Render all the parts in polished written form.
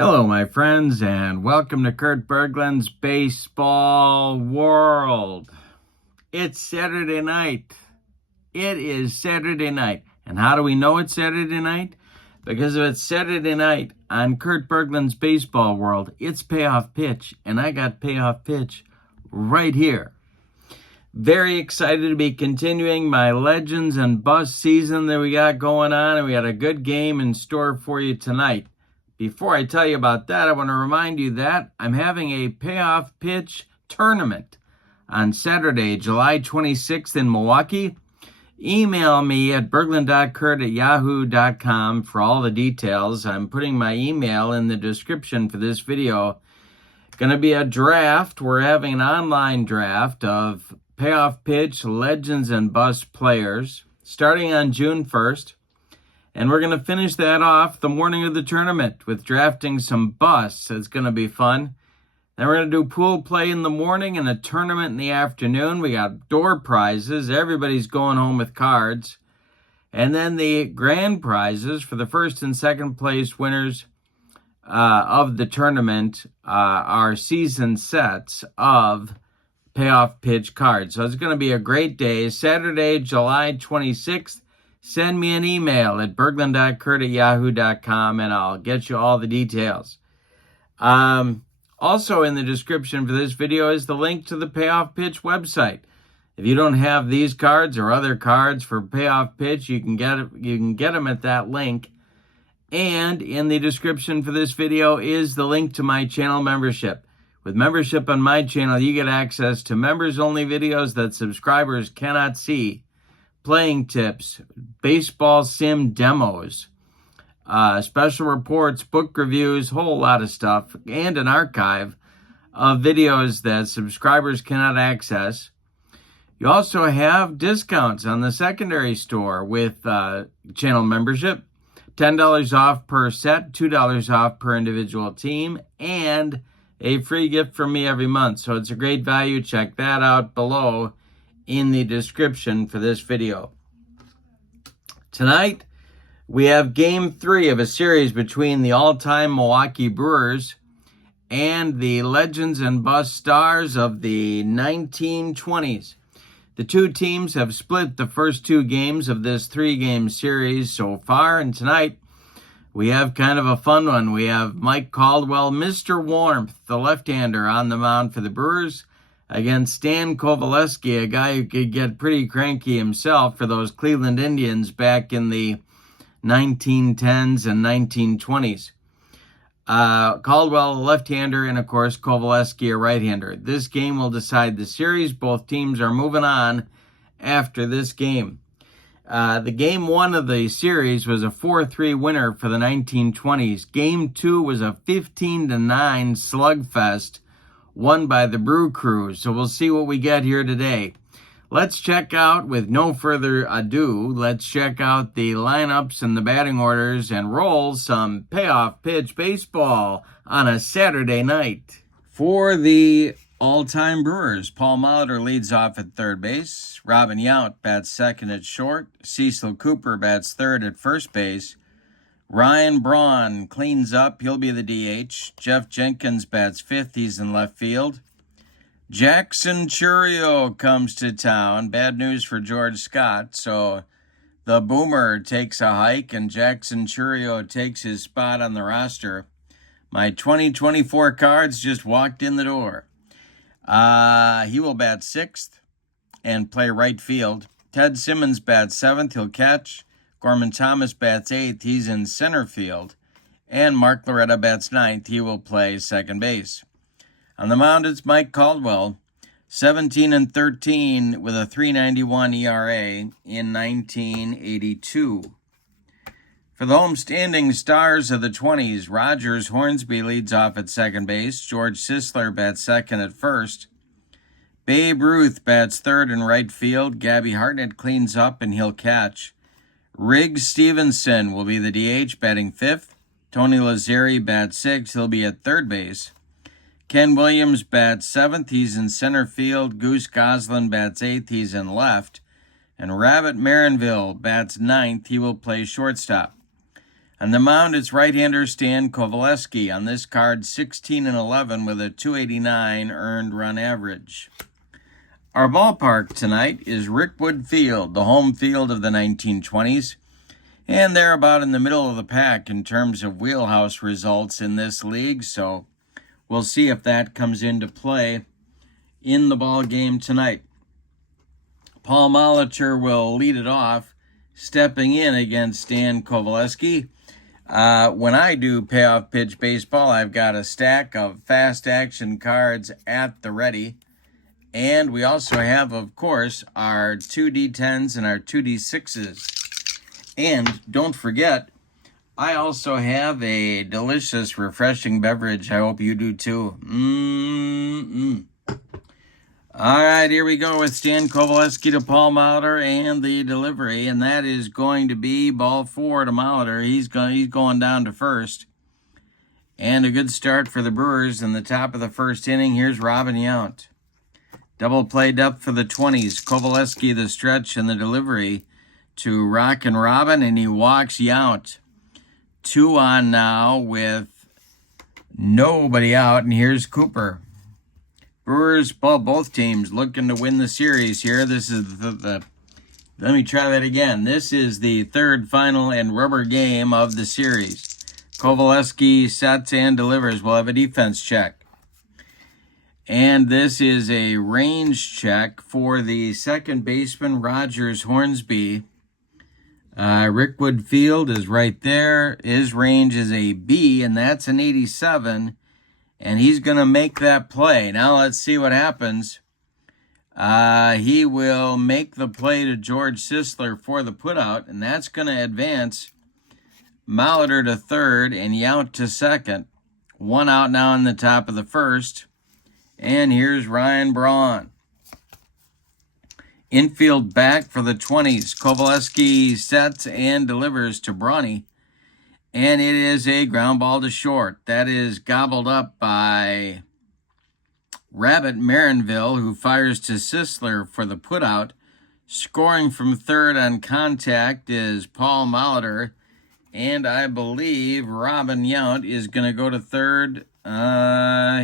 Hello, my friends, and welcome to Kurt Berglund's Baseball World. It's Saturday night. It is Saturday night. And how do we know it's Saturday night? Because if it's Saturday night on Kurt Berglund's Baseball World, it's Payoff Pitch, and I got Payoff Pitch right here. Very excited to be continuing my Legends and BUSTS season that we got going on, and we got a good game in store for you tonight. Before I tell you about that, I want to remind you that I'm having a Payoff Pitch tournament on Saturday, July 26th in Milwaukee. Email me at berglund.kurt@yahoo.com for all the details. I'm putting my email in the description for this video. Going to be a draft. We're having an online draft of Payoff Pitch Legends and BUSTS players starting on June 1st. And we're going to finish that off the morning of the tournament with drafting some BUSTS. It's going to be fun. Then we're going to do pool play in the morning and a tournament in the afternoon. We got door prizes. Everybody's going home with cards. And then the grand prizes for the first and second place winners of the tournament are season sets of Payoff Pitch cards. So it's going to be a great day. Saturday, July 26th. Send me an email at berglund.kurt@yahoo.com and I'll get you all the details. Also in the description for this video is the link to the Payoff Pitch website. If you don't have these cards or other cards for Payoff Pitch, you can get them at that link. And in the description for this video is the link to my channel membership. With membership on my channel, you get access to members-only videos that subscribers cannot see. Playing tips, baseball sim demos, special reports, book reviews, whole lot of stuff, and an archive of videos that subscribers cannot access. You also have discounts on the secondary store with channel membership, $10 off per set, $2 off per individual team, and a free gift from me every month. So it's a great value. Check that out below in the description for this video. Tonight, we have Game 3 of a series between the all-time Milwaukee Brewers and the Legends and BUSTS stars of the 1920s. The two teams have split the first two games of this three-game series so far, and tonight we have kind of a fun one. We have Mike Caldwell, Mr. Warmth, the left-hander, on the mound for the Brewers, against Stan Coveleski, a guy who could get pretty cranky himself for those Cleveland Indians back in the 1910s and 1920s. Caldwell, a left-hander, and of course Coveleski, a right-hander. This game will decide the series. Both teams are moving on after this game. The game one of the series was a 4-3 winner for the 1920s. Game two was a 15-9 slugfest won by the Brew Crew. So we'll see what we get here today. Let's check out, with no further ado, let's check out the lineups and the batting orders and roll some Payoff Pitch baseball on a Saturday night. For the all-time Brewers, Paul Molitor leads off at third base. Robin Yount bats second at short. Cecil Cooper bats third at first base. Ryan Braun cleans up. He'll be the DH. Jeff Jenkins bats fifth. He's in left field. Jackson Chourio comes to town. Bad news for George Scott. So the Boomer takes a hike, and Jackson Chourio takes his spot on the roster. My 2024 cards just walked in the door. He will bat sixth and play right field. Ted Simmons bats seventh. He'll catch. Gorman Thomas bats eighth. He's in center field. And Mark Loretta bats ninth. He will play second base. On the mound, it's Mike Caldwell, 17-13 with a 3.91 ERA in 1982. For the home-standing stars of the 20s, Rogers Hornsby leads off at second base. George Sisler bats second at first. Babe Ruth bats third in right field. Gabby Hartnett cleans up and he'll catch. Riggs Stevenson will be the DH, batting fifth. Tony Lazzeri bats sixth. He'll be at third base. Ken Williams bats seventh. He's in center field. Goose Goslin bats eighth. He's in left. And Rabbit Marinville bats ninth. He will play shortstop. On the mound, it's right-hander Stan Coveleski. On this card, 16-11 with a 289 earned run average. Our ballpark tonight is Rickwood Field, the home field of the 1920s. And they're about in the middle of the pack in terms of wheelhouse results in this league. So we'll see if that comes into play in the ball game tonight. Paul Molitor will lead it off, stepping in against Stan Coveleski. When I do payoff pitch baseball, I've got a stack of fast action cards at the ready. And we also have, of course, our 2D10s and our 2D6s. And don't forget, I also have a delicious, refreshing beverage. I hope you do too. All right, here we go with Stan Coveleski to Paul Molitor and the delivery, and that is going to be ball 4 to Molitor. He's going down to first. And a good start for the Brewers in the top of the first inning. Here's Robin Yount. Double play depth for the 20s. Coveleski the stretch and the delivery to Rockin' Robin, and he walks Yount. 2 on now with nobody out, and here's Cooper. Brewers, both teams looking to win the series here. This is let me try that again. This is the third, final, and rubber game of the series. Coveleski sets and delivers. We'll have a defense check. And this is a range check for the second baseman, Rogers Hornsby. Rickwood Field is right there. His range is a B, and that's an 87. And he's going to make that play. Now let's see what happens. He will make the play to George Sisler for the putout, and that's going to advance Molitor to third and Yount to second. 1 out now in the top of the first. And here's Ryan Braun. Infield back for the 20s. Coveleski sets and delivers to Brawny. And it is a ground ball to short. That is gobbled up by Rabbit Marinville, who fires to Sisler for the putout. Scoring from third on contact is Paul Molitor. And I believe Robin Yount is going to go to third.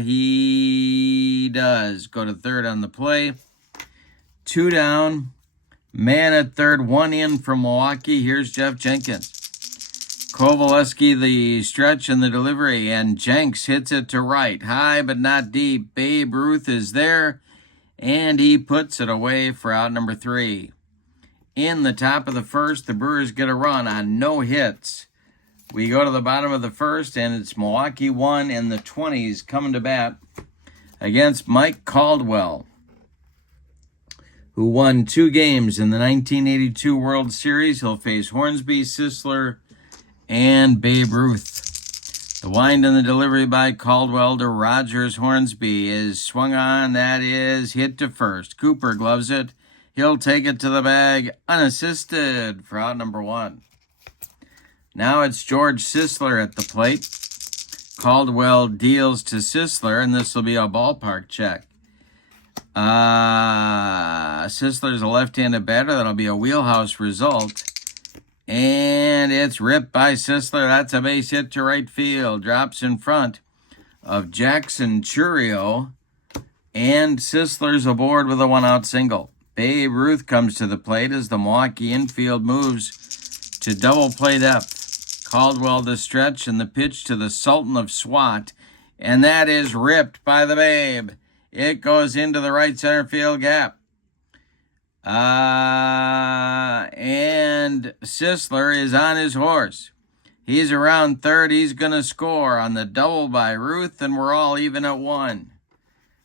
He does go to third on the play. 2 down. Man at third, 1 in from Milwaukee. Here's Jeff Jenkins. Coveleski the stretch and the delivery, and Jenks hits it to right. High but not deep. Babe Ruth is there, and he puts it away for out number 3. In the top of the first, the Brewers get a run on no hits. We go to the bottom of the first, and it's Milwaukee 1 and the 20s coming to bat against Mike Caldwell, who won 2 games in the 1982 World Series. He'll face Hornsby, Sisler, and Babe Ruth. The wind and the delivery by Caldwell to Rogers Hornsby is swung on. That is hit to first. Cooper gloves it. He'll take it to the bag unassisted for out number 1. Now it's George Sisler at the plate. Caldwell deals to Sisler, and this will be a ballpark check. Sisler's a left-handed batter. That'll be a wheelhouse result. And it's ripped by Sisler. That's a base hit to right field. Drops in front of Jackson Churio. And Sisler's aboard with a 1-out single. Babe Ruth comes to the plate as the Milwaukee infield moves to double play depth. Caldwell the stretch and the pitch to the Sultan of SWAT. And that is ripped by the Babe. It goes into the right center field gap. And Sisler is on his horse. He's around third. He's going to score on the double by Ruth, and we're all even at 1.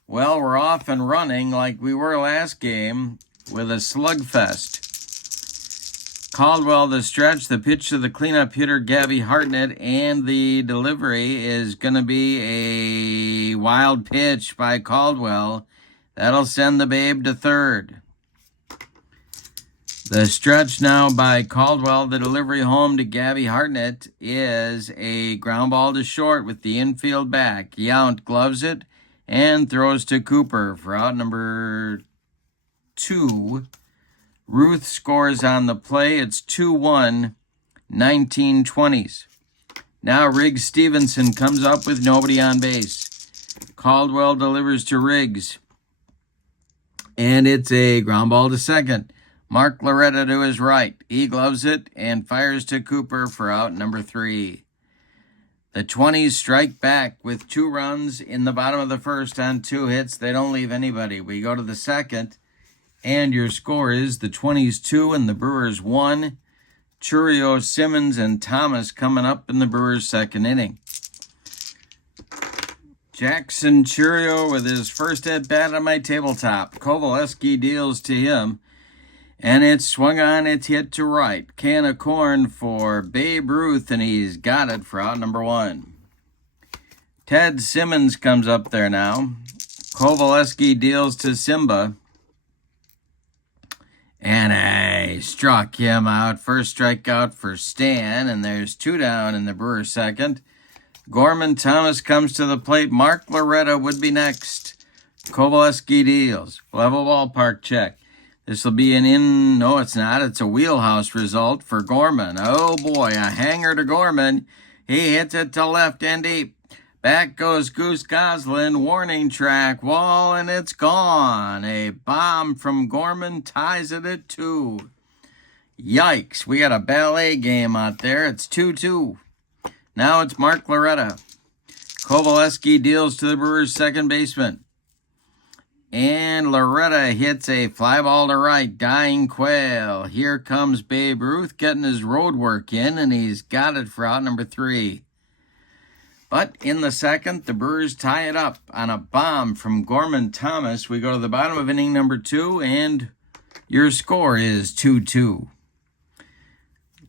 Well, we're off and running like we were last game with a slugfest. Caldwell the stretch, the pitch to the cleanup hitter, Gabby Hartnett, and the delivery is going to be a wild pitch by Caldwell. That'll send the Babe to third. The stretch now by Caldwell, the delivery home to Gabby Hartnett is a ground ball to short with the infield back. Yount gloves it and throws to Cooper for out number 2. Ruth scores on the play. It's 2-1, 1920s. Now Riggs Stevenson comes up with nobody on base. Caldwell delivers to Riggs. And it's a ground ball to second. Mark Loretta to his right. He gloves it and fires to Cooper for out number 3. The 20s strike back with 2 runs in the bottom of the first on 2 hits. They don't leave anybody. We go to the second, and your score is the 20s 2 and the Brewers 1. Churio, Simmons, and Thomas coming up in the Brewers' second inning. Jackson Churio with his first at-bat on my tabletop. Coveleski deals to him, and it's swung on, it's hit to right. Can of corn for Babe Ruth, and he's got it for out number 1. Ted Simmons comes up there now. Coveleski deals to Simba, and I struck him out. First strikeout for Stan, and there's 2 down in the Brewers' second. Gorman Thomas comes to the plate. Mark Loretta would be next. Coveleski deals. We'll have a ballpark check. This will be no, it's not. It's a wheelhouse result for Gorman. Oh boy, a hanger to Gorman. He hits it to left and deep. Back goes Goose Goslin. Warning track wall, and it's gone. A bomb from Gorman ties it at 2. Yikes, we got a ballet game out there. It's 2-2. Now it's Mark Loretta. Coveleski deals to the Brewers' second baseman. And Loretta hits a fly ball to right. Dying Quail. Here comes Babe Ruth getting his road work in, and he's got it for out number 3. But in the second, the Brewers tie it up on a bomb from Gorman Thomas. We go to the bottom of inning number 2, and your score is 2-2.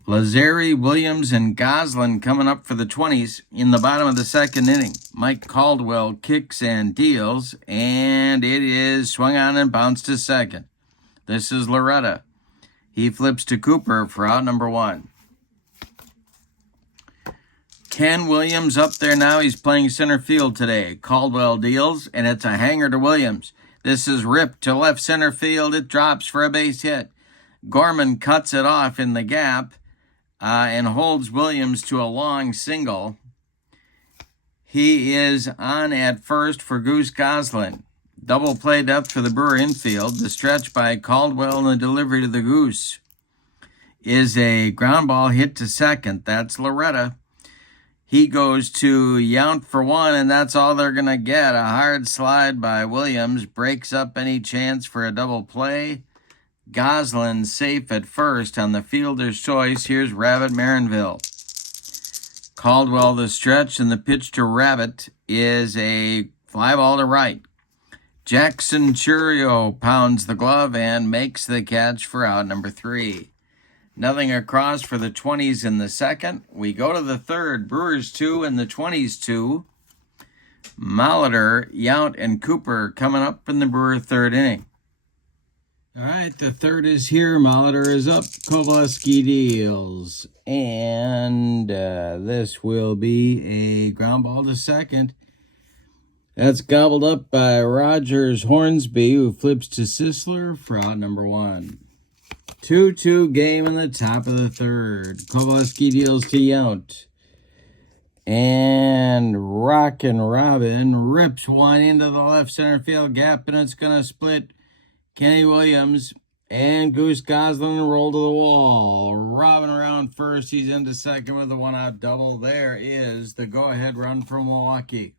Lazeri, Williams, and Goslin coming up for the 20s in the bottom of the second inning. Mike Caldwell kicks and deals, and it is swung on and bounced to second. This is Loretta. He flips to Cooper for out number 1. Ken Williams up there now. He's playing center field today. Caldwell deals, and it's a hanger to Williams. This is ripped to left center field. It drops for a base hit. Gorman cuts it off in the gap. And holds Williams to a long single. He is on at first for Goose Goslin. Double play depth for the Brewer infield. The stretch by Caldwell and the delivery to the Goose is a ground ball hit to second. That's Loretta. He goes to Yount for 1, and that's all they're going to get. A hard slide by Williams breaks up any chance for a double play. Goslin safe at first on the fielder's choice. Here's Rabbit Marinville. Caldwell the stretch, and the pitch to Rabbit is a fly ball to right. Jackson Churio pounds the glove and makes the catch for out number 3. Nothing across for the 20s in the second. We go to the third. Brewers 2 and the 20s 2. Molitor, Yount, and Cooper coming up in the Brewer third inning. All right, the third is here. Molitor is up. Coveleski deals. And this will be a ground ball to second. That's gobbled up by Rogers Hornsby, who flips to Sisler for out number 1. 2-2 game in the top of the third. Coveleski deals to Yount. And Rockin' Robin rips one into the left center field gap, and it's going to split Kenny Williams and Goose Goslin roll to the wall. Robin around first. He's into second with a 1-out double. There is the go-ahead run for Milwaukee.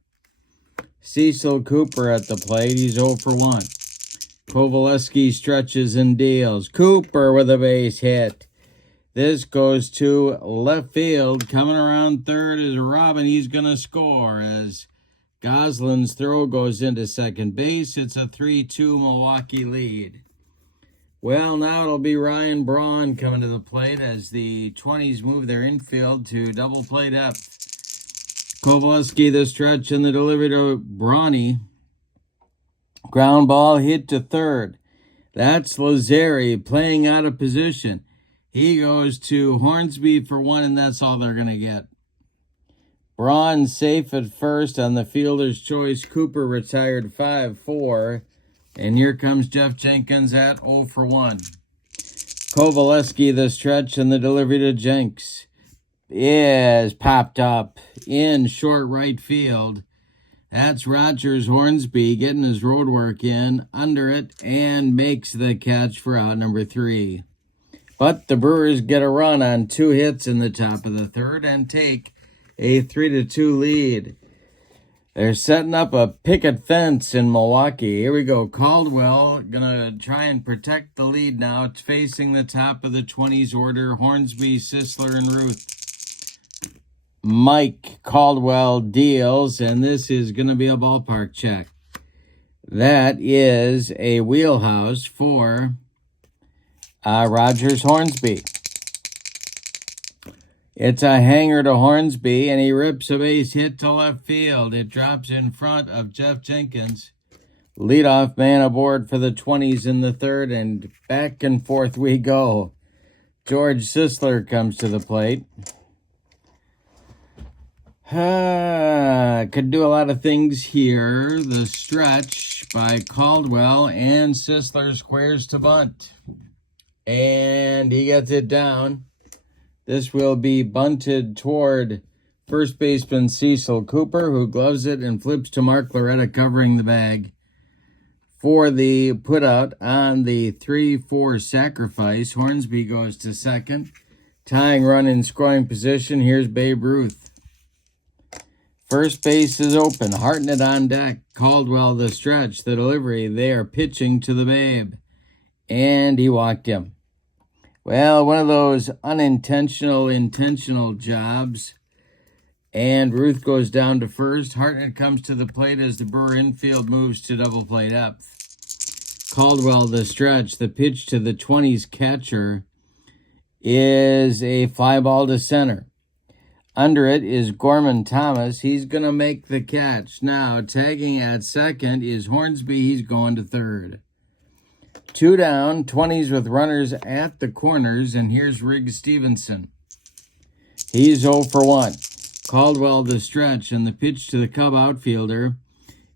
Cecil Cooper at the plate. He's 0 for 1. Coveleski stretches and deals. Cooper with a base hit. This goes to left field. Coming around third is Robin. He's going to score as Goslin's throw goes into second base. It's a 3-2 Milwaukee lead. Well, now it'll be Ryan Braun coming to the plate as the 20s move their infield to double play depth. Coveleski the stretch and the delivery to Brawny. Ground ball hit to third. That's Lazeri playing out of position. He goes to Hornsby for 1, and that's all they're going to get. Braun safe at first on the fielder's choice. Cooper retired 5-4. And here comes Jeff Jenkins at 0 for 1. Coveleski the stretch and the delivery to Jenks. is popped up in short right field. That's Rogers Hornsby getting his road work in under it and makes the catch for out number 3. But the Brewers get a run on 2 hits in the top of the third and take a 3-2 lead. They're setting up a picket fence in Milwaukee. Here we go. Caldwell going to try and protect the lead now. It's facing the top of the 20s order. Hornsby, Sisler, and Ruth. Mike Caldwell deals, and this is going to be a ballpark check. That is a wheelhouse for Rogers Hornsby. It's a hanger to Hornsby, and he rips a base hit to left field. It drops in front of Jeff Jenkins. Leadoff man aboard for the 20s in the third, and back and forth we go. George Sisler comes to the plate. Could do a lot of things here. The stretch by Caldwell, and Sisler squares to bunt. And he gets it down. This will be bunted toward first baseman Cecil Cooper, who gloves it and flips to Mark Loretta covering the bag. For the putout on the 3-4 sacrifice, Hornsby goes to second. Tying run in scoring position, here's Babe Ruth. First base is open, Hartnett on deck. Caldwell the stretch, the delivery. They are pitching to the Babe. And he walked him. Well, one of those intentional jobs. And Ruth goes down to first. Hartnett comes to the plate as the Brewer infield moves to double play depth. Caldwell the stretch. The pitch to the 20s catcher is a fly ball to center. Under it is Gorman Thomas. He's going to make the catch. Now, tagging at second is Hornsby. He's going to third. 2 down, 20s with runners at the corners, and here's Riggs Stevenson. He's 0 for 1. Caldwell the stretch, and the pitch to the Cub outfielder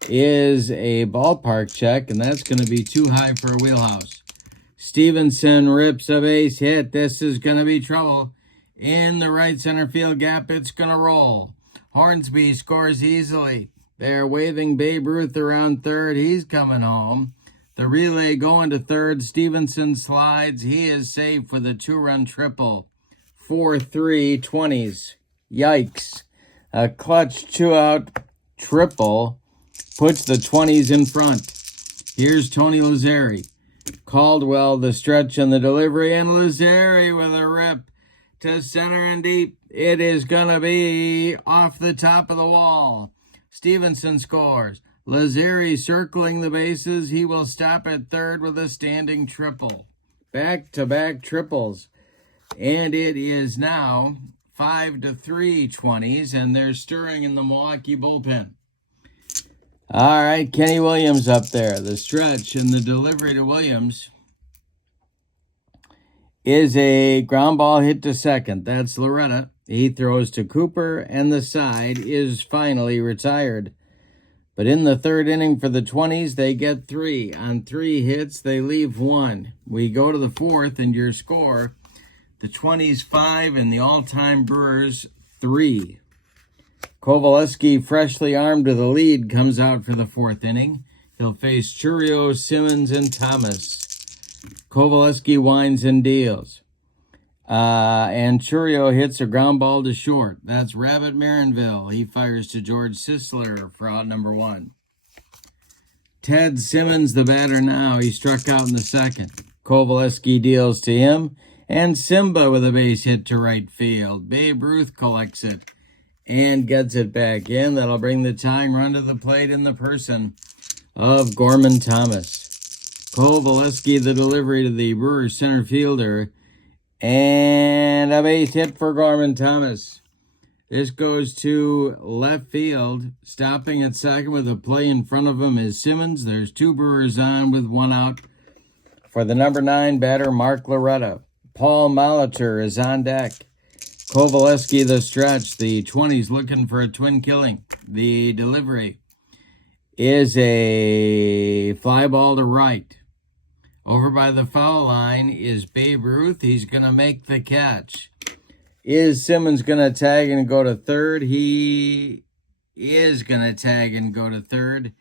is a ballpark check, and that's going to be too high for a wheelhouse. Stevenson rips a base hit. This is going to be trouble. In the right center field gap, it's going to roll. Hornsby scores easily. They're waving Babe Ruth around third. He's coming home. The relay going to third. Stevenson slides. He is safe with a 2-run triple. 4-3 20s. Yikes. A clutch 2-out triple puts the 20s in front. Here's Tony Lazzeri. Caldwell the stretch and the delivery, and Lazzeri with a rip to center and deep. It is going to be off the top of the wall. Stevenson scores. Lazzeri circling the bases. He will stop at third with a standing triple. Back-to-back triples. And it is now 5-3 20s, and they're stirring in the Milwaukee bullpen. All right, Kenny Williams up there. The stretch and the delivery to Williams is a ground ball hit to second. That's Loretta. He throws to Cooper, and the side is finally retired. But in the third inning for the 20s, they get 3. On 3 hits, they leave 1. We go to the fourth, and your score, the 20s 5 and the all-time Brewers 3. Coveleski, freshly armed to the lead, comes out for the fourth inning. He'll face Churio, Simmons, and Thomas. Coveleski winds and deals. And Churio hits a ground ball to short. That's Rabbit Marinville. He fires to George Sisler for out number 1. Ted Simmons, the batter now. He struck out in the second. Coveleski deals to him. And Simba with a base hit to right field. Babe Ruth collects it and gets it back in. That'll bring the tying run to the plate in the person of Gorman Thomas. Coveleski, the delivery to the Brewers center fielder. And a base hit for Gorman Thomas. This goes to left field. Stopping at second with a play in front of him is Simmons. There's 2 Brewers on with 1 out for the number 9 batter, Mark Loretta. Paul Molitor is on deck. Coveleski the stretch. The 20s looking for a twin killing. The delivery is a fly ball to right. Over by the foul line is Babe Ruth. He's going to make the catch. Is Simmons going to tag and go to third? He is going to tag and go to third.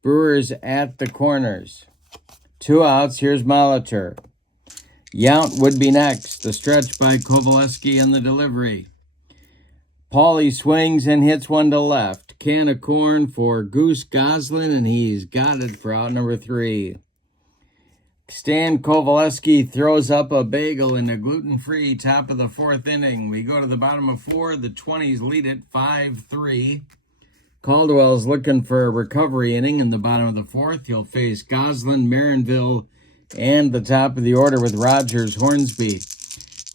Brewers at the corners. 2 outs. Here's Molitor. Yount would be next. The stretch by Coveleski and the delivery. Paulie swings and hits one to left. Can of corn for Goose Goslin, and he's got it for out number 3. Stan Coveleski throws up a bagel in a gluten-free top of the 4th inning. We go to the bottom of 4. The 20s lead it 5-3. Caldwell's looking for a recovery inning in the bottom of the 4th. He'll face Goslin, Marinville, and the top of the order with Rogers, Hornsby.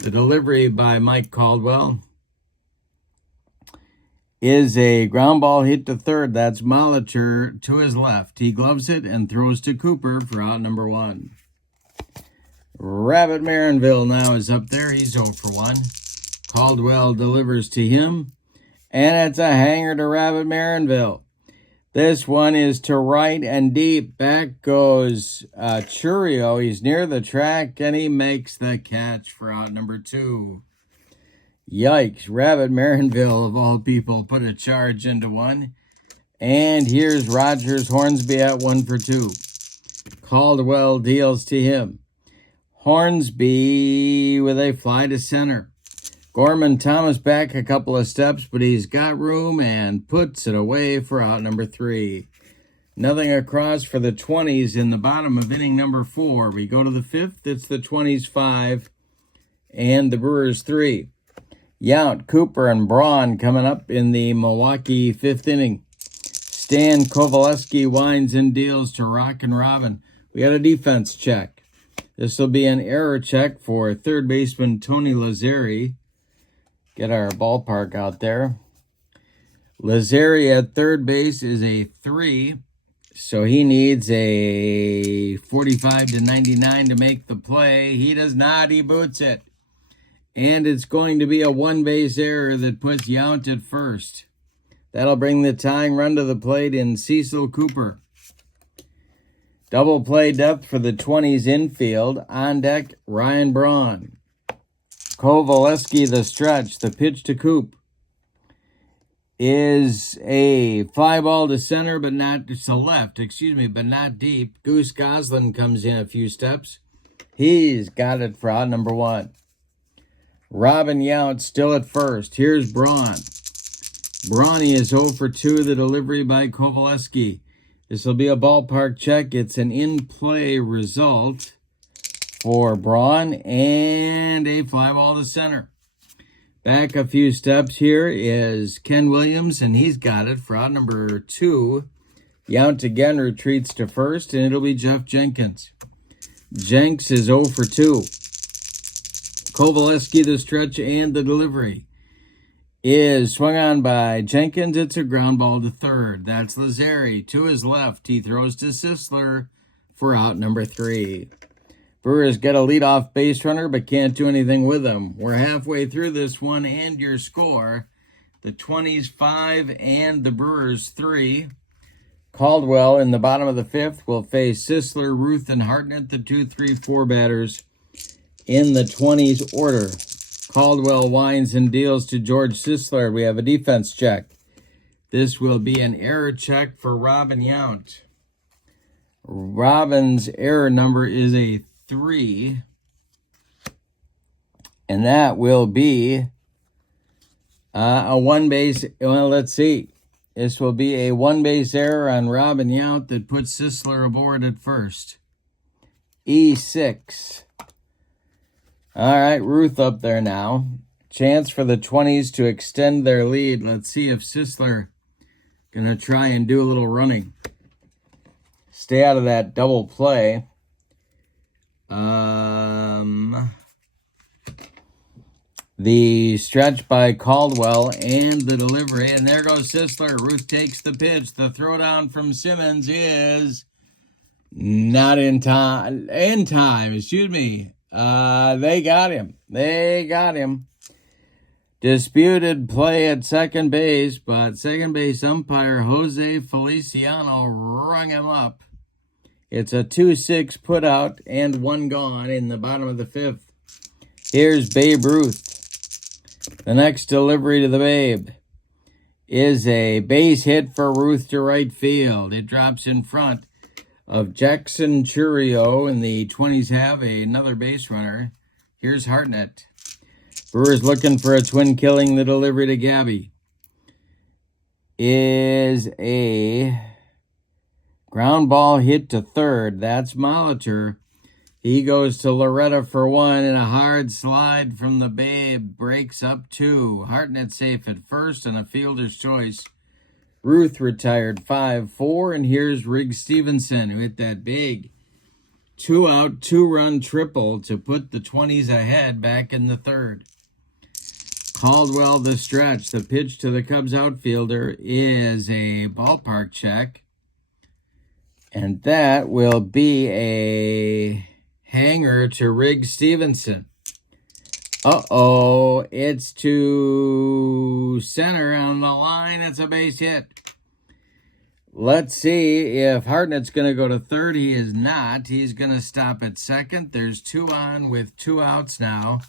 The delivery by Mike Caldwell is a ground ball hit to third. That's Molitor to his left. He gloves it and throws to Cooper for out number 1. Rabbit Marinville now is up there. He's 0 for 1. Caldwell delivers to him, and it's a hanger to Rabbit Marinville. This one is to right and deep. Back goes Churio. He's near the track, and he makes the catch for out number 2. Yikes. Rabbit Marinville, of all people, put a charge into one. And here's Rogers Hornsby at 1 for 2. Caldwell deals to him. Hornsby with a fly to center. Gorman Thomas back a couple of steps, but he's got room and puts it away for out number 3. Nothing across for the 20s in the bottom of inning number 4. We go to the 5th. It's the 20s 5 and the Brewers 3. Yount, Cooper, and Braun coming up in the Milwaukee 5th inning. Stan Coveleski winds and deals to Rock and Robin. We got a defense check. This will be an error check for third baseman Tony Lazzeri. Get our ballpark out there. Lazzeri at third base is a 3, so he needs a 45 to 99 to make the play. He does not. He boots it. And it's going to be a 1-base error that puts Yount at first. That'll bring the tying run to the plate in Cecil Cooper. Double play depth for the 20s infield. On deck, Ryan Braun. Coveleski the stretch. The pitch to Coop is a fly ball to center, but not to left, but not deep. Goose Goslin comes in a few steps. He's got it for out number 1. Robin Yount still at first. Here's Braun. Brawny is 0 for 2. The delivery by Coveleski. This will be a ballpark check. It's an in-play result for Braun and a fly ball to center. Back a few steps here is Ken Williams, and he's got it for out number 2. Yount again retreats to first, and it'll be Jeff Jenkins. Jenks is 0 for 2. Coveleski the stretch and the delivery is swung on by Jenkins. It's a ground ball to third. That's Lazzeri. To his left, he throws to Sisler for out number 3. Brewers get a leadoff base runner, but can't do anything with him. We're halfway through this one, and your score, the 20s 5 and the Brewers 3. Caldwell in the bottom of the 5th will face Sisler, Ruth, and Hartnett, the 2, 3, 4 batters in the 20s order. Caldwell winds and deals to George Sisler. We have a defense check. This will be an error check for Robin Yount. Robin's error number is a 3. And that will be a 1-base. Well, let's see. This will be a 1-base error on Robin Yount that puts Sisler aboard at first. E6. All right, Ruth up there now. Chance for the 20s to extend their lead. Let's see if Sisler going to try and do a little running. Stay out of that double play. The stretch by Caldwell and the delivery. And there goes Sisler. Ruth takes the pitch. The throwdown from Simmons is not in time. They got him. Disputed play at second base, but second base umpire Jose Feliciano rung him up. It's a 2-6 put out and 1 gone in the bottom of the 5th. Here's Babe Ruth. The next delivery to the Babe is a base hit for Ruth to right field. It drops in front of Jackson Churio, and the 20s have another base runner. Here's Hartnett. Brewers looking for a twin killing. The delivery to Gabby is a ground ball hit to third. That's Molitor. He goes to Loretta for one, and a hard slide from the Babe breaks up two. Hartnett safe at first and a fielder's choice. Ruth retired 5-4, and here's Riggs Stevenson, who hit that big 2-out, 2-run triple to put the 20s ahead back in the third. Caldwell the stretch. The pitch to the Cubs outfielder is a ballpark check, and that will be a hanger to Riggs Stevenson. Uh-oh, it's to center on the line. It's a base hit. Let's see if Hartnett's going to go to third. He is not. He's going to stop at second. There's 2 on with 2 outs now.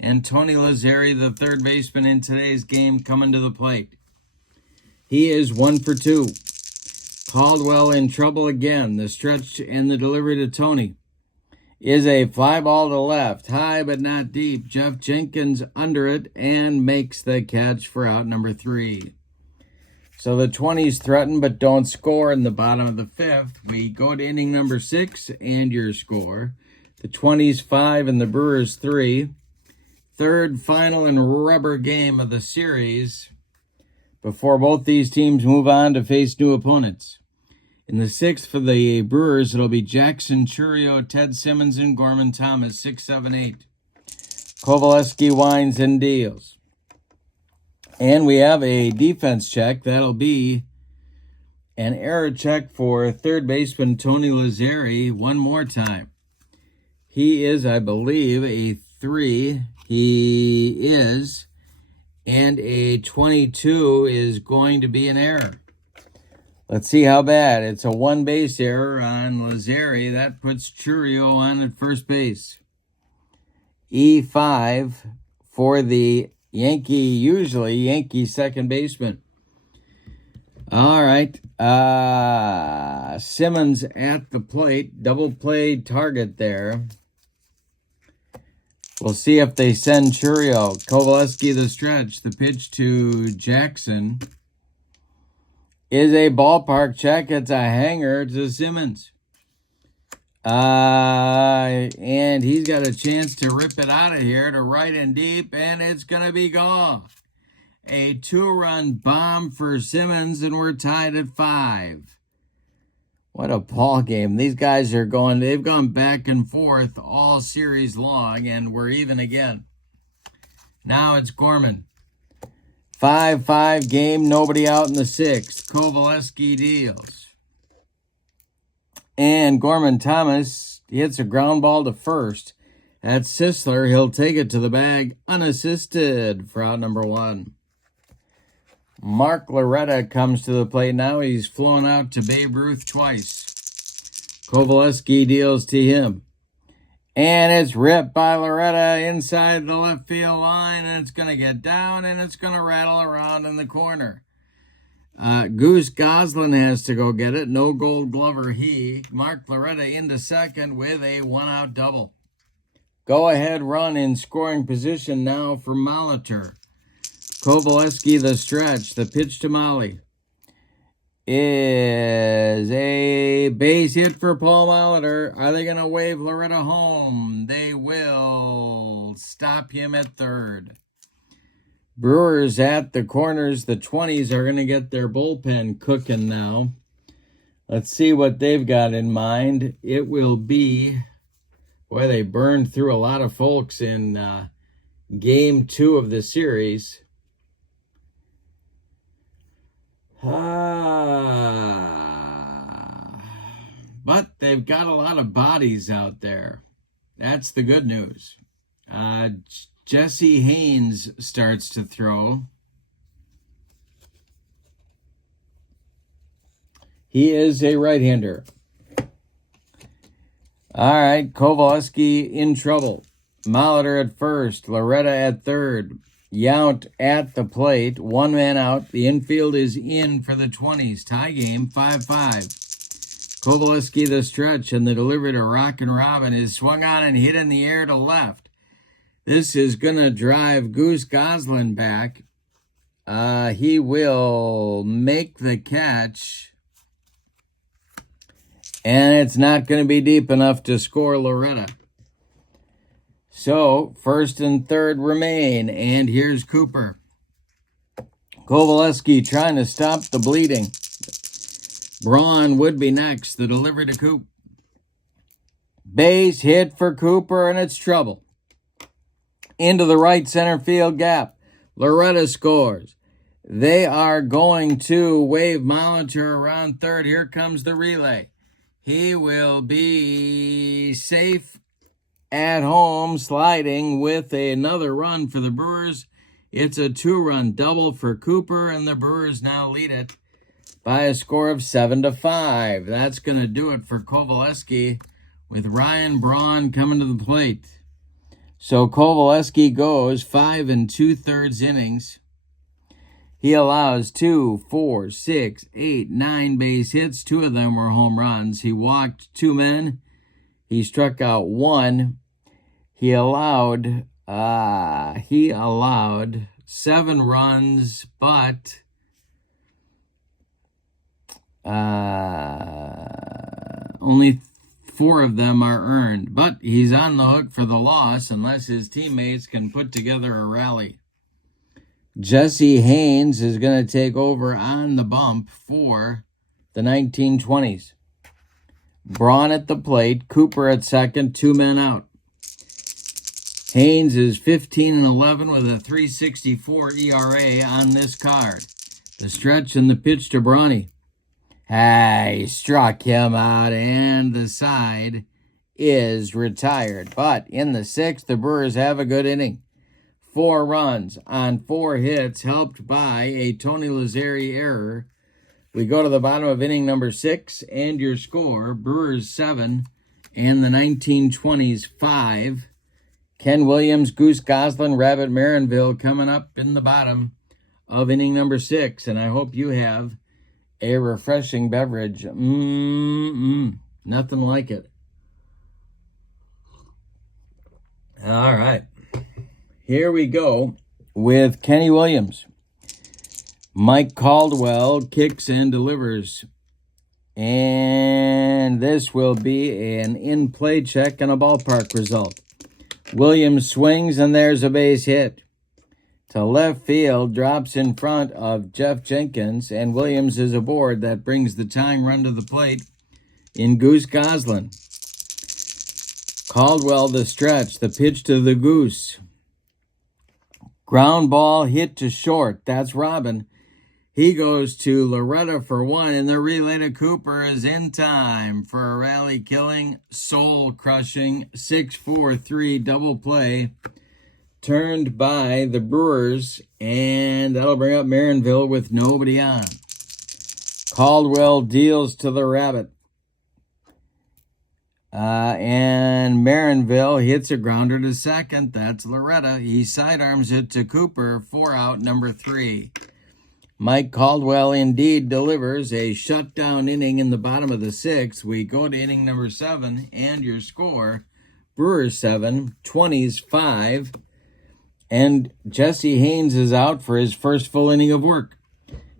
And Tony Lazzeri, the third baseman in today's game, coming to the plate. He is 1 for 2. Caldwell in trouble again. The stretch and the delivery to Tony is a fly ball to left. High but not deep. Jeff Jenkins under it and makes the catch for out number 3. So the 20s threaten but don't score in the bottom of the 5th. We go to inning number 6 and your score. The 20s 5 and the Brewers 3. Third, final, and rubber game of the series before both these teams move on to face new opponents. In the 6th for the Brewers, it'll be Jackson Churio, Ted Simmons, and Gorman Thomas, 6, 7, 8. Coveleski winds and deals. And we have a defense check. That'll be an error check for third baseman Tony Lazzeri one more time. He is, I believe, a 3. He is. And a 22 is going to be an error. Let's see how bad. It's a 1 base error on Lazzeri. That puts Churio on at first base. E5 for the usually Yankee second baseman. All right. Simmons at the plate. Double play target there. We'll see if they send Churio. Coveleski the stretch. The pitch to Jackson is a ballpark check. It's a hanger to Simmons. And he's got a chance to rip it out of here to right and deep, and it's going to be gone. A 2-run bomb for Simmons, and we're tied at 5. What a ball game. These guys are they've gone back and forth all series long, and we're even again. Now it's Gorman. 5-5 game, nobody out in the 6th. Coveleski deals. And Gorman Thomas hits a ground ball to first. That's Sisler. He'll take it to the bag unassisted for out number 1. Mark Loretta comes to the plate now. He's flown out to Babe Ruth twice. Coveleski deals to him. And it's ripped by Loretta inside the left field line, and it's going to get down, and it's going to rattle around in the corner. Goose Goslin has to go get it. No Gold Glover he. Mark Loretta into second with a 1-out double. Go-ahead run in scoring position now for Molitor. Coveleski the stretch. The pitch to Molly is a base hit for Paul Molitor. Are they going to wave Loretta home? They will stop him at third. Brewers at the corners. The 20s are going to get their bullpen cooking now. Let's see what they've got in mind. It will be, boy, they burned through a lot of folks in game 2 of the series. But they've got a lot of bodies out there. That's the good news. Jesse Haynes starts to throw. He is a right-hander. All right, Coveleski in trouble. Molitor at first. Loretta at third. Yount at the plate, 1 man out. The infield is in for the 20s. Tie game, 5-5. Coveleski the stretch, and the delivery to Rockin' Robin is swung on and hit in the air to left. This is going to drive Goose Goslin back. He will make the catch, and it's not going to be deep enough to score Loretta. So, first and third remain, and here's Cooper. Coveleski trying to stop the bleeding. Braun would be next. The delivery to Coop. Base hit for Cooper, and it's trouble. Into the right center field gap. Loretta scores. They are going to wave Molitor around third. Here comes the relay. He will be safe at home, sliding with another run for the Brewers. It's a 2-run double for Cooper, and the Brewers now lead it by a score of 7-5. That's going to do it for Coveleski, with Ryan Braun coming to the plate. So Coveleski goes 5 2/3 innings. He allows 2, 4, 6, 8, 9 base hits. 2 of them were home runs. He walked 2 men. He struck out 1. He allowed 7 runs, but only 4 of them are earned. But he's on the hook for the loss unless his teammates can put together a rally. Jesse Haynes is going to take over on the bump for the 1920s. Braun at the plate, Cooper at second, 2 men out. Haynes is 15-11 with a 3.64 ERA on this card. The stretch and the pitch to Brawny. He struck him out, and the side is retired. But in the 6th, the Brewers have a good inning. 4 runs on 4 hits, helped by a Tony Lazzeri error. We go to the bottom of inning number 6, and your score, Brewers 7 and the 1920s 5. Ken Williams, Goose Goslin, Rabbit Marinville coming up in the bottom of inning number 6, and I hope you have a refreshing beverage. Nothing like it. All right. Here we go with Kenny Williams. Mike Caldwell kicks and delivers. And this will be an in-play check and a ballpark result. Williams swings, and there's a base hit. To left field, drops in front of Jeff Jenkins, and Williams is aboard. That brings the tying run to the plate in Goose Goslin. Caldwell the stretch, the pitch to the Goose. Ground ball hit to short. That's Robin. He goes to Loretta for 1, and the relay to Cooper is in time for a rally-killing, soul-crushing 6-4-3 double play turned by the Brewers, and that'll bring up Marinville with nobody on. Caldwell deals to the Rabbit. And Marinville hits a grounder to second. That's Loretta. He sidearms it to Cooper, 4 out, number 3. Mike Caldwell indeed delivers a shutdown inning in the bottom of the 6th. We go to inning number 7, and your score, Brewers 7, 20s 5. And Jesse Haynes is out for his first full inning of work.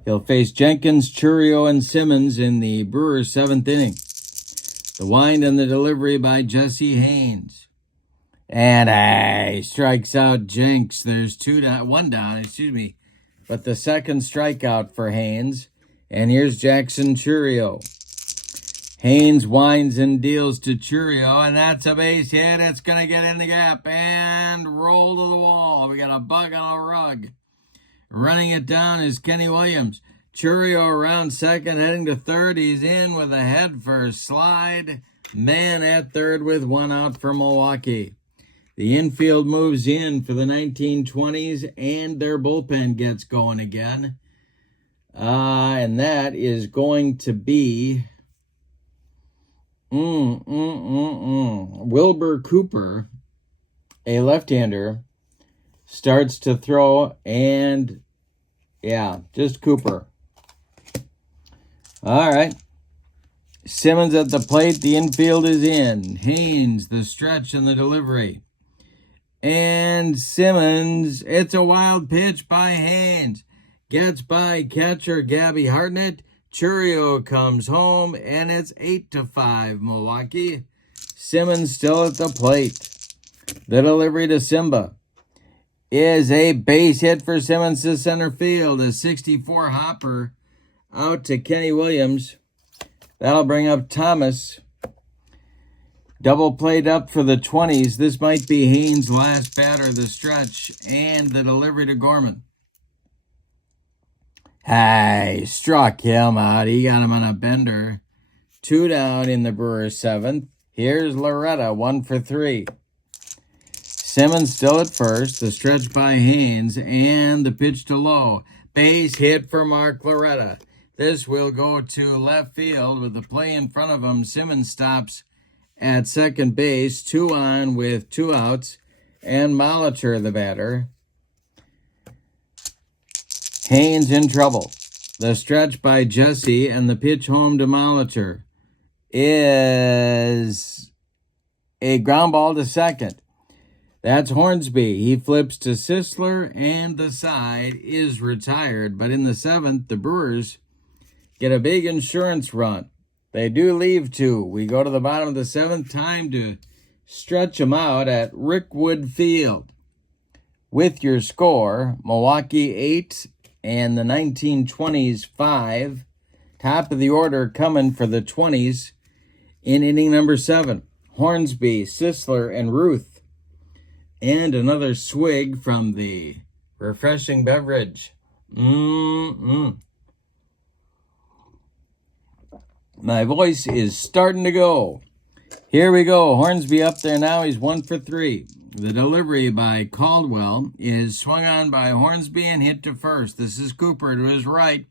He'll face Jenkins, Churio, and Simmons in the Brewers' 7th inning. The wind and the delivery by Jesse Haynes. And he strikes out Jenks. There's 1 down, But the second strikeout for Haynes. And here's Jackson Churio. Haynes winds and deals to Churio, and that's a base hit. It's going to get in the gap and roll to the wall. We got a bug on a rug. Running it down is Kenny Williams. Churio around second, heading to third. He's in with a head first slide. Man at third with 1 out for Milwaukee. The infield moves in for the 1920s, and their bullpen gets going again. And that is going to be Wilbur Cooper, a left-hander, starts to throw, and yeah, just Cooper. All right. Simmons at the plate. The infield is in. Haynes, the stretch and the delivery. And Simmons, it's a wild pitch by Haynes. Gets by catcher Gabby Hartnett. Chourio comes home, and it's 8-5 Milwaukee. Simmons still at the plate. The delivery to Simba is a base hit for Simmons to center field. A 64 hopper out to Kenny Williams. That'll bring up Thomas. Double played up for the 20s. This might be Haynes' last batter, the stretch, and the delivery to Gorman. Hey, struck him out. He got him on a bender. 2 down in the Brewers' 7th. Here's Loretta, 1 for 3. Simmons still at first. The stretch by Haynes and the pitch to Lowe. Base hit for Mark Loretta. This will go to left field with the play in front of him. Simmons stops at second base. 2 on with 2 outs. And Molitor, the batter. Haynes in trouble. The stretch by Jesse and the pitch home to Molitor is a ground ball to second. That's Hornsby. He flips to Sisler, and the side is retired. But in the 7th, the Brewers get a big insurance run. They do leave 2. We go to the bottom of the 7th. Time to stretch them out at Rickwood Field. With your score, Milwaukee 8 and the 1920s 5. Top of the order coming for the 20s in inning number 7. Hornsby, Sisler, and Ruth. And another swig from the refreshing beverage. My voice is starting to go. Here we go. Hornsby up there now. He's 1 for 3. The delivery by Caldwell is swung on by Hornsby and hit to first. This is Cooper to his right.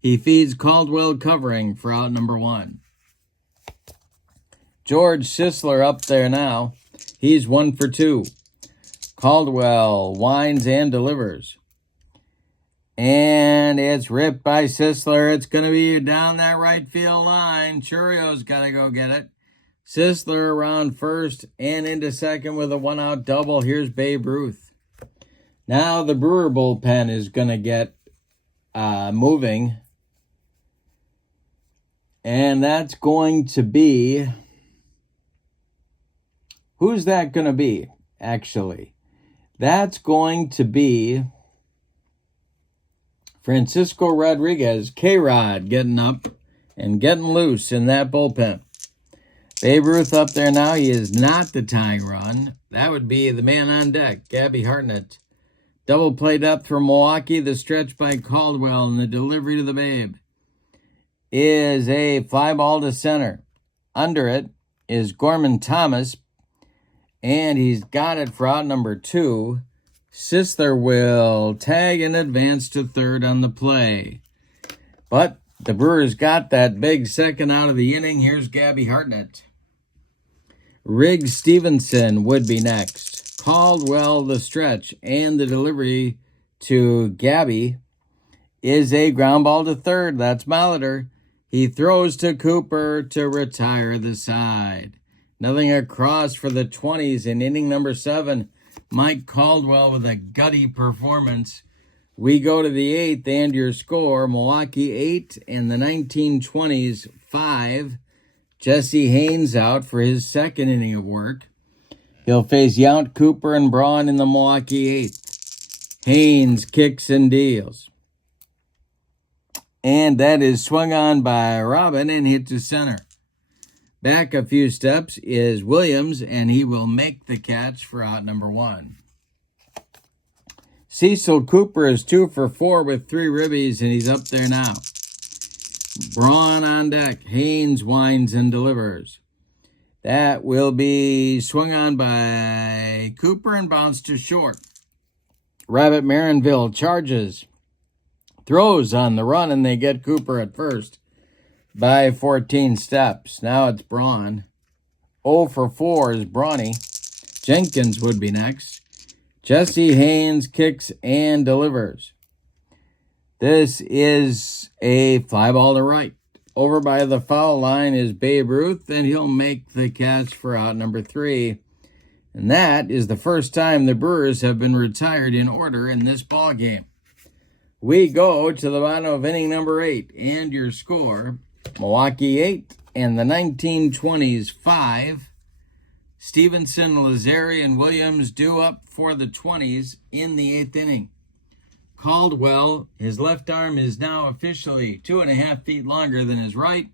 He feeds Caldwell covering for out number 1. George Sisler up there now. He's 1 for 2. Caldwell winds and delivers. And it's ripped by Sisler. It's going to be down that right field line. Chourio's got to go get it. Sisler around first and into second with a 1-out double. Here's Babe Ruth. Now the Brewer bullpen is going to get moving. And that's going to be... Who's that going to be, actually? That's going to be Francisco Rodriguez, K-Rod, getting up and getting loose in that bullpen. Babe Ruth up there now. He is not the tying run. That would be the man on deck, Gabby Hartnett. Double played up for Milwaukee. The stretch by Caldwell and the delivery to the Babe is a fly ball to center. Under it is Gorman Thomas, and he's got it for out number 2. Sisler will tag and advance to third on the play. But the Brewers got that big second out of the inning. Here's Gabby Hartnett. Riggs Stevenson would be next. Caldwell, the stretch, and the delivery to Gabby is a ground ball to third. That's Molitor. He throws to Cooper to retire the side. Nothing across for the 20s in inning number 7. Mike Caldwell with a gutty performance. We go to the 8th, and your score, Milwaukee 8 and the 1920s 5. Jesse Haynes out for his second inning of work. He'll face Yount, Cooper, and Braun in the Milwaukee 8th. Haynes kicks and deals. And that is swung on by Robin and hit to center. Back a few steps is Williams, and he will make the catch for out number 1. Cecil Cooper is 2 for 4 with 3 ribbies, and he's up there now. Braun on deck. Haynes winds and delivers. That will be swung on by Cooper and bounced to short. Rabbit Marinville charges. Throws on the run, and they get Cooper at first by 14 steps. Now it's Braun. 0 for 4 is Brawny. Jenkins would be next. Jesse Haynes kicks and delivers. This is a fly ball to right. Over by the foul line is Babe Ruth, and he'll make the catch for out number 3. And that is the first time the Brewers have been retired in order in this ball game. We go to the bottom of inning number 8, and your score, Milwaukee 8 and the 1920s 5. Stevenson, Lazary, and Williams due up for the 20s in the 8th inning. Caldwell, his left arm is now officially 2.5 feet longer than his right,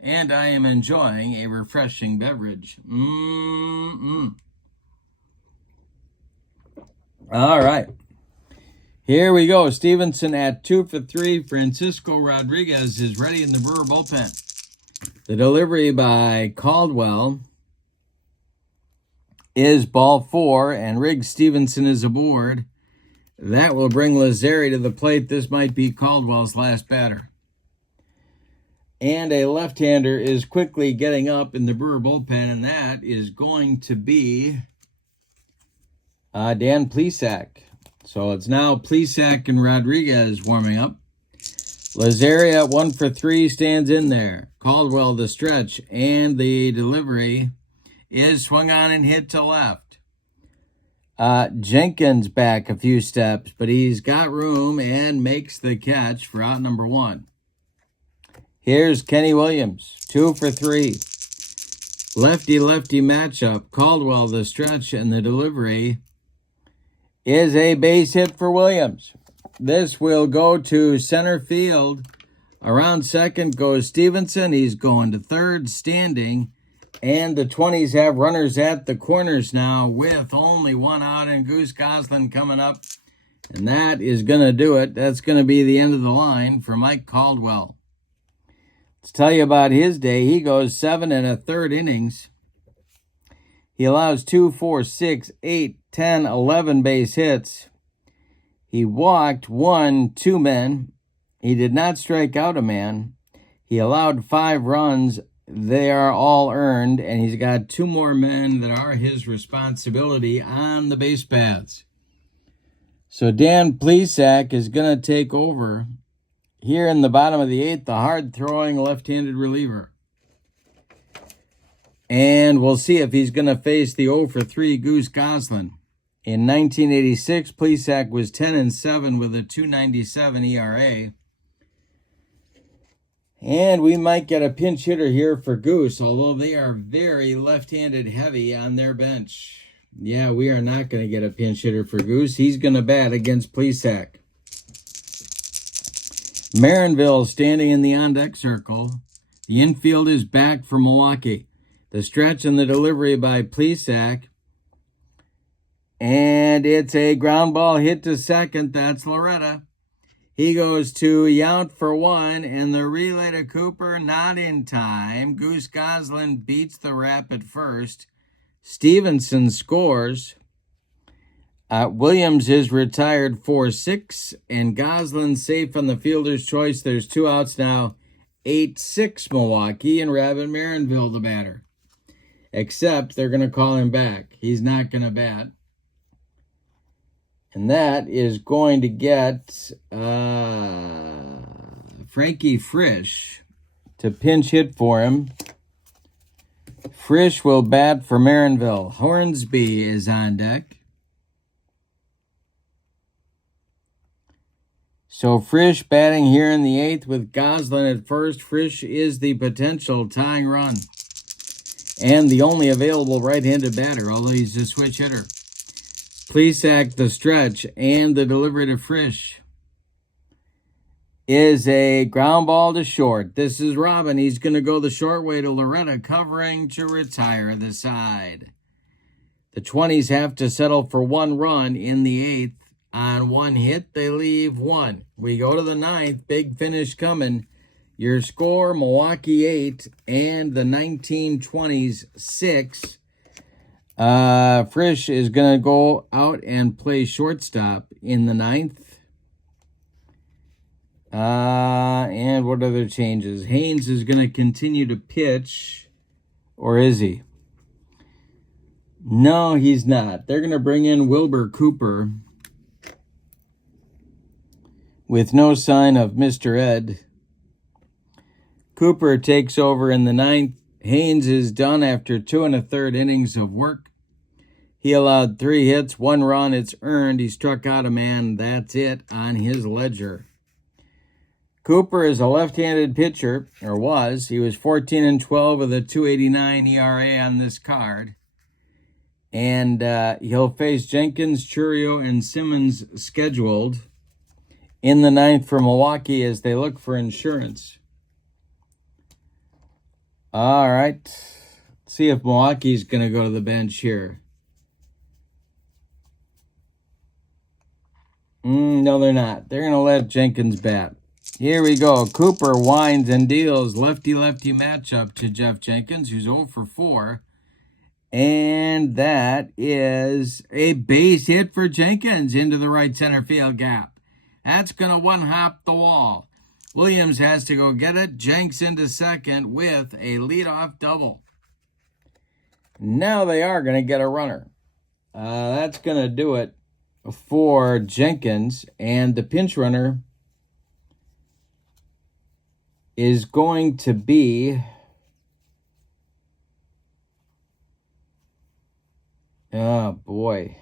and I am enjoying a refreshing beverage. All right. Here we go. Stevenson at 2 for 3. Francisco Rodriguez is ready in the Brewer bullpen. The delivery by Caldwell is ball 4, and Riggs Stevenson is aboard. That will bring Lazary to the plate. This might be Caldwell's last batter. And a left-hander is quickly getting up in the Brewer bullpen, and that is going to be Dan Plesac. So it's now Plesac and Rodriguez warming up. Lazary at 1 for 3 stands in there. Caldwell the stretch, and the delivery is swung on and hit to left. Jenkins back a few steps, but he's got room and makes the catch for out number 1. Here's Kenny Williams, 2 for 3. Lefty-lefty matchup. Caldwell the stretch, and the delivery is a base hit for Williams. This will go to center field. Around second goes Stevenson. He's going to third, standing. And the 20s have runners at the corners now with only 1 out, and Goose Goslin coming up. And that is going to do it. That's going to be the end of the line for Mike Caldwell. Let's tell you about his day. He goes 7 1/3 innings. He allows 2, 4, 6, 8, 10, 11 base hits. He walked 2 men. He did not strike out a man. He allowed 5 runs. They are all earned, and he's got 2 more men that are his responsibility on the base paths. So Dan Plesac is going to take over here in the bottom of the 8th, the hard-throwing left-handed reliever. And we'll see if he's going to face the 0 for 3 Goose Goslin. In 1986, Plesac was 10-7 with a 2.97 ERA. And we might get a pinch hitter here for Goose, although they are very left-handed heavy on their bench. Yeah, we are not going to get a pinch hitter for Goose. He's going to bat against Plesac. Marinville standing in the on-deck circle. The infield is back for Milwaukee. The stretch and the delivery by Plesac. And it's a ground ball hit to second. That's Loretta. He goes to Yount for 1, and the relay to Cooper, not in time. Goose Goslin beats the rap at first. Stevenson scores. Williams is retired 4-6, and Goslin safe on the fielder's choice. There's 2 outs now. 8-6 Milwaukee, and Rabbit Marinville the batter. Except they're going to call him back. He's not going to bat. And that is going to get Frankie Frisch to pinch hit for him. Frisch will bat for Marinville. Hornsby is on deck. So Frisch batting here in the 8th with Goslin at first. Frisch is the potential tying run and the only available right-handed batter, although he's a switch hitter. Plesac the stretch, and the delivery to Frisch is a ground ball to short. This is Robin. He's going to go the short way to Loretta, covering to retire the side. The 20s have to settle for 1 run in the 8th. On 1 hit, they leave 1. We go to the 9th. Big finish coming. Your score, Milwaukee 8 and the 1920s 6. Frisch is going to go out and play shortstop in the 9th. And what other changes? Haynes is going to continue to pitch, or is he? No, he's not. They're going to bring in Wilbur Cooper with no sign of Mr. Ed. Cooper takes over in the ninth. Haynes is done after 2 1/3 innings of work. He allowed 3 hits, 1 run. It's earned. He struck out a man. That's it on his ledger. Cooper is a left-handed pitcher, or was. He was 14-12 with a 2.89 ERA on this card. And he'll face Jenkins, Churio, and Simmons scheduled in the ninth for Milwaukee as they look for insurance. All right. Let's see if Milwaukee's going to go to the bench here. No, they're not. They're going to let Jenkins bat. Here we go. Cooper winds and deals lefty-lefty matchup to Jeff Jenkins, who's 0 for 4. And that is a base hit for Jenkins into the right center field gap. That's going to one-hop the wall. Williams has to go get it. Jenks into second with a leadoff double. Now they are going to get a runner. That's going to do it for Jenkins. And the pinch runner is going to be... Oh, boy.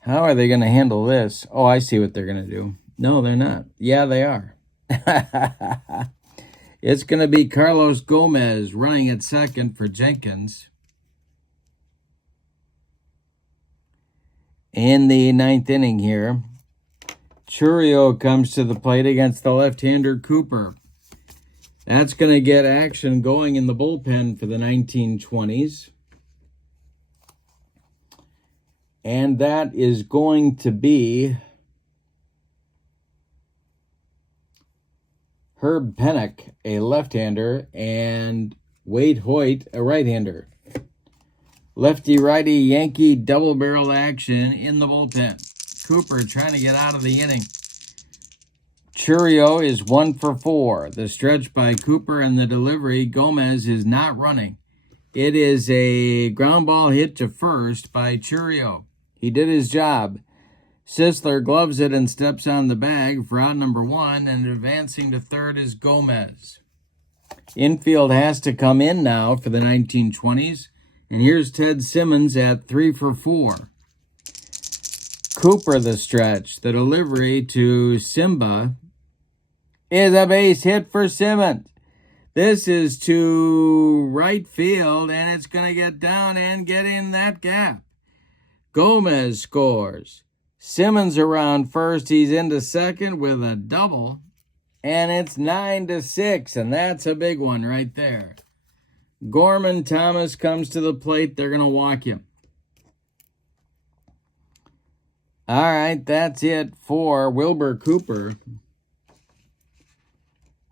How are they going to handle this? Oh, I see what they're going to do. No, they're not. Yeah, they are. It's going to be Carlos Gomez running at second for Jenkins. In the ninth inning here, Churio comes to the plate against the left-hander Cooper. That's going to get action going in the bullpen for the 1920s. And that is going to be Herb Pennock, a left-hander, and Wade Hoyt, a right-hander. Lefty-righty Yankee double-barrel action in the bullpen. Cooper trying to get out of the inning. Churio is 1 for 4. The stretch by Cooper and the delivery. Gomez is not running. It is a ground ball hit to first by Churio. He did his job. Sisler gloves it and steps on the bag for out number 1, and advancing to third is Gomez. Infield has to come in now for the 1920s, and here's Ted Simmons at 3 for 4. Cooper the stretch. The delivery to Simba is a base hit for Simmons. This is to right field, and it's going to get down and get in that gap. Gomez scores. Simmons around first. He's into second with a double. And it's 9-6, and that's a big one right there. Gorman Thomas comes to the plate. They're going to walk him. All right, that's it for Wilbur Cooper.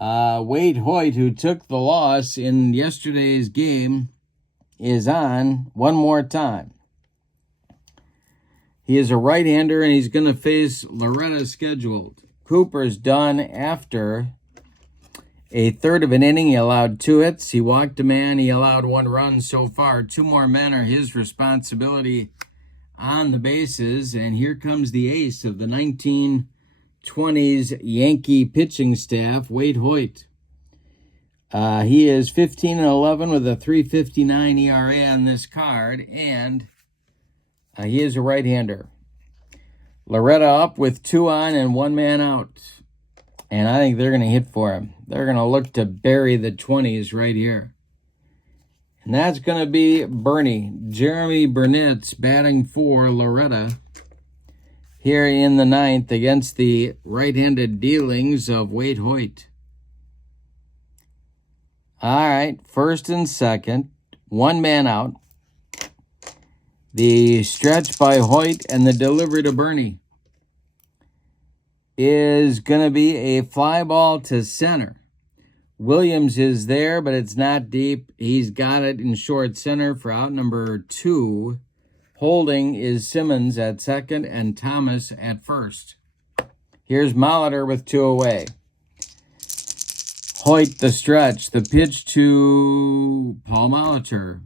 Wade Hoyt, who took the loss in yesterday's game, is on one more time. He is a right-hander, and he's going to face Loretta scheduled. Cooper's done after a third of an inning. He allowed 2 hits. He walked a man. He allowed 1 run so far. 2 more men are his responsibility on the bases. And here comes the ace of the 1920s Yankee pitching staff, Wade Hoyt. He is 15-11 with a 3.59 ERA on this card, and he is a right-hander. Loretta up with 2 on and 1 man out. And I think they're going to hit for him. They're going to look to bury the 20s right here. And that's going to be Bernie. Jeremy Burnett's batting for Loretta here in the ninth against the right-handed dealings of Wade Hoyt. All right, first and second, 1 man out. The stretch by Hoyt and the delivery to Bernie is going to be a fly ball to center. Williams is there, but it's not deep. He's got it in short center for out number 2. Holding is Simmons at second and Thomas at first. Here's Molitor with 2 away. Hoyt the stretch. The pitch to Paul Molitor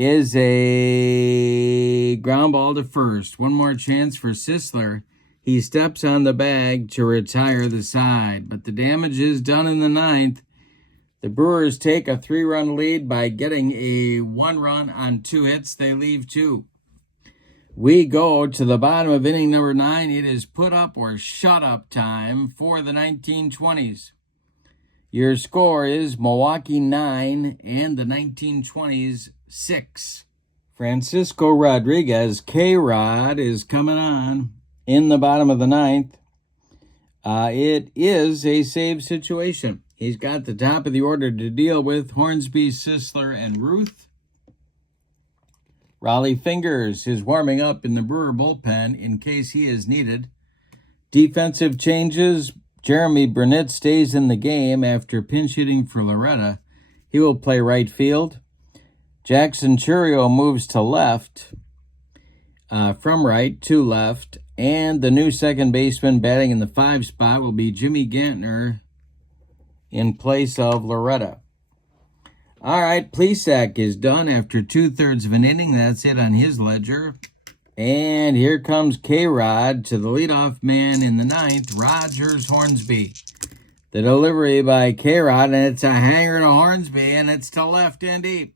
is a ground ball to first. One more chance for Sisler. He steps on the bag to retire the side, but the damage is done in the ninth. The Brewers take a 3-run lead by getting a 1 run on 2 hits. They leave 2. We go to the bottom of inning number 9. It is put up or shut up time for the 1920s. Your score is Milwaukee 9 and the 1920s 6. Francisco Rodriguez, K-Rod, is coming on in the bottom of the 9th. It is a save situation. He's got the top of the order to deal with: Hornsby, Sisler, and Ruth. Raleigh Fingers is warming up in the Brewer bullpen in case he is needed. Defensive changes: Jeremy Burnett stays in the game after pinch hitting for Loretta. He will play right field. Jackson Churio moves to left, from right to left. And the new second baseman batting in the 5 spot will be Jimmy Gantner in place of Loretta. All right, Plesac is done after 2/3 of an inning. That's it on his ledger. And here comes K-Rod to the leadoff man in the 9th, Rogers Hornsby. The delivery by K-Rod, and it's a hanger to Hornsby, and it's to left and deep.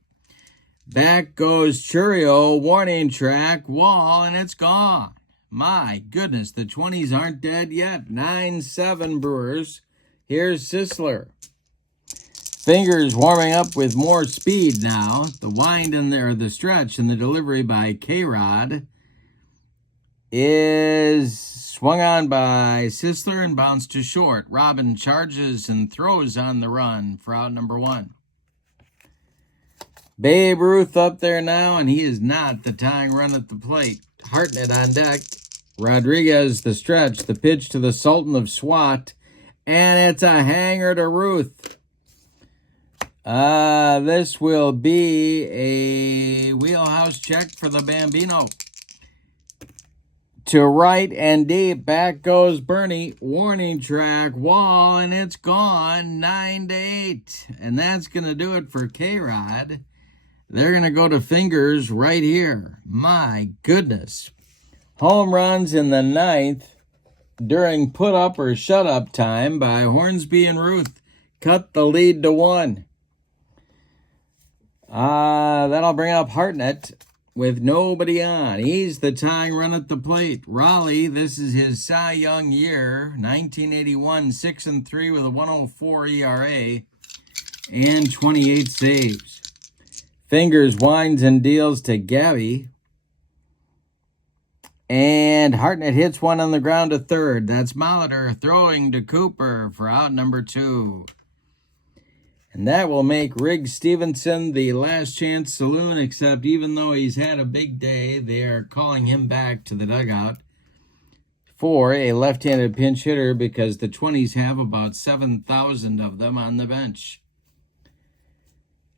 Back goes Churio, warning track, wall, and it's gone. My goodness, the 20s aren't dead yet. 9-7 Brewers. Here's Sisler. Fingers warming up with more speed now. The wind and the stretch and the delivery by K-Rod is swung on by Sisler and bounced to short. Robin charges and throws on the run for out number 1. Babe Ruth up there now, and he is not the tying run at the plate. Hartnett on deck. Rodriguez the stretch, the pitch to the Sultan of SWAT, and it's a hanger to Ruth. This will be a wheelhouse check for the Bambino. To right and deep, back goes Bernie. Warning track, wall, and it's gone. 9-8. And that's going to do it for K-Rod. They're going to go to Fingers right here. My goodness. Home runs in the 9th during put-up or shut-up time by Hornsby and Ruth. Cut the lead to 1. That'll bring up Hartnett with nobody on. He's the tying run at the plate. Raleigh, this is his Cy Young year, 1981, 6-3 with a 1.04 ERA and 28 saves. Fingers winds and deals to Gabby. And Hartnett hits one on the ground to third. That's Molitor throwing to Cooper for out number 2. And that will make Riggs Stevenson the last chance saloon, except even though he's had a big day, they are calling him back to the dugout for a left-handed pinch hitter because the 20s have about 7,000 of them on the bench.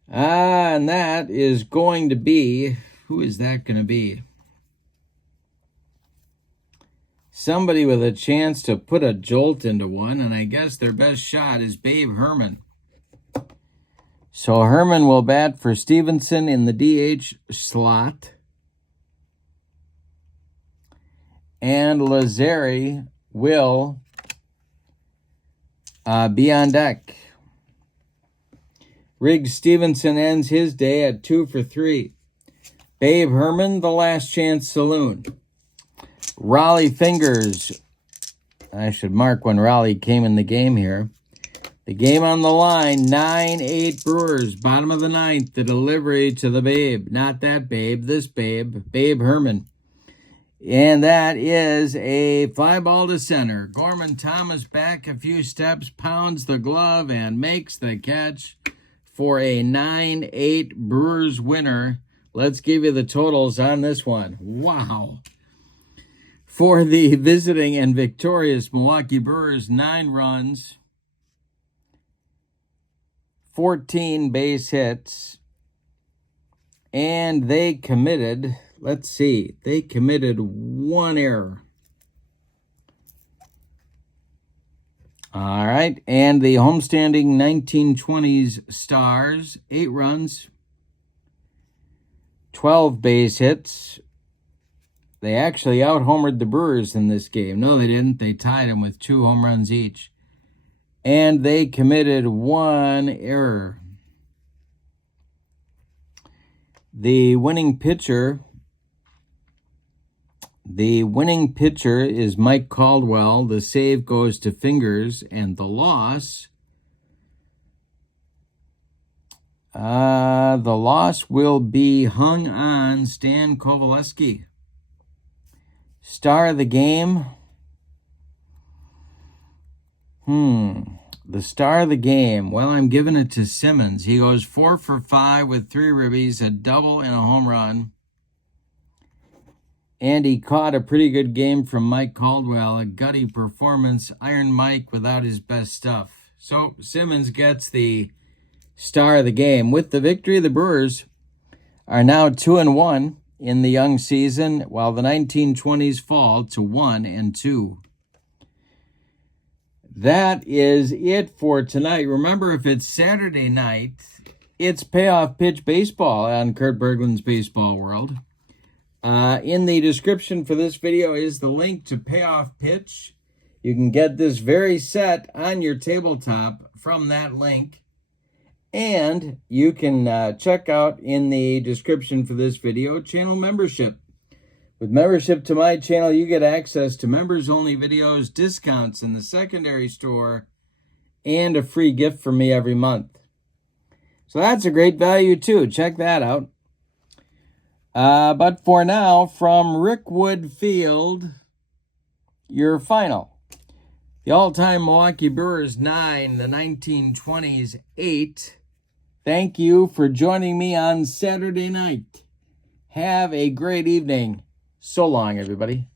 And that is going to be, who is that going to be? Somebody with a chance to put a jolt into one, and I guess their best shot is Babe Herman. So Herman will bat for Stevenson in the DH slot. And Lazzari will be on deck. Riggs Stevenson ends his day at 2 for 3. Babe Herman, the last chance saloon. Raleigh Fingers. I should mark when Raleigh came in the game here. The game on the line, 9-8 Brewers, bottom of the 9th, the delivery to the Babe. Not that Babe, this Babe, Babe Herman. And that is a fly ball to center. Gorman Thomas back a few steps, pounds the glove, and makes the catch for a 9-8 Brewers winner. Let's give you the totals on this one. Wow. For the visiting and victorious Milwaukee Brewers, 9 runs, 14 base hits, and they committed, let's see, they committed 1 error. All right, and the homestanding 1920s Stars, 8 runs, 12 base hits. They actually out-homered the Brewers in this game. No, they didn't. They tied them with 2 home runs each. And they committed 1 error. The winning pitcher is Mike Caldwell. The save goes to Fingers, and the loss will be hung on Stan Coveleski. Star of the game. The star of the game. Well, I'm giving it to Simmons. He goes 4 for 5 with 3 ribbies, a double, and a home run. And he caught a pretty good game from Mike Caldwell. A gutty performance. Iron Mike without his best stuff. So Simmons gets the star of the game. With the victory, the Brewers are now 2-1 in the young season, while the 1920s fall to 1-2. That is it for tonight. Remember, if it's Saturday night, it's Payoff Pitch Baseball on Kurt Berglund's Baseball World. In the description for this video is the link to Payoff Pitch. You can get this very set on your tabletop from that link. And you can check out in the description for this video channel membership. With membership to my channel, you get access to members-only videos, discounts in the secondary store, and a free gift from me every month. So that's a great value, too. Check that out. But for now, from Rickwood Field, your final. The all-time Milwaukee Brewers 9, the 1920s 8. Thank you for joining me on Saturday night. Have a great evening. So long, everybody.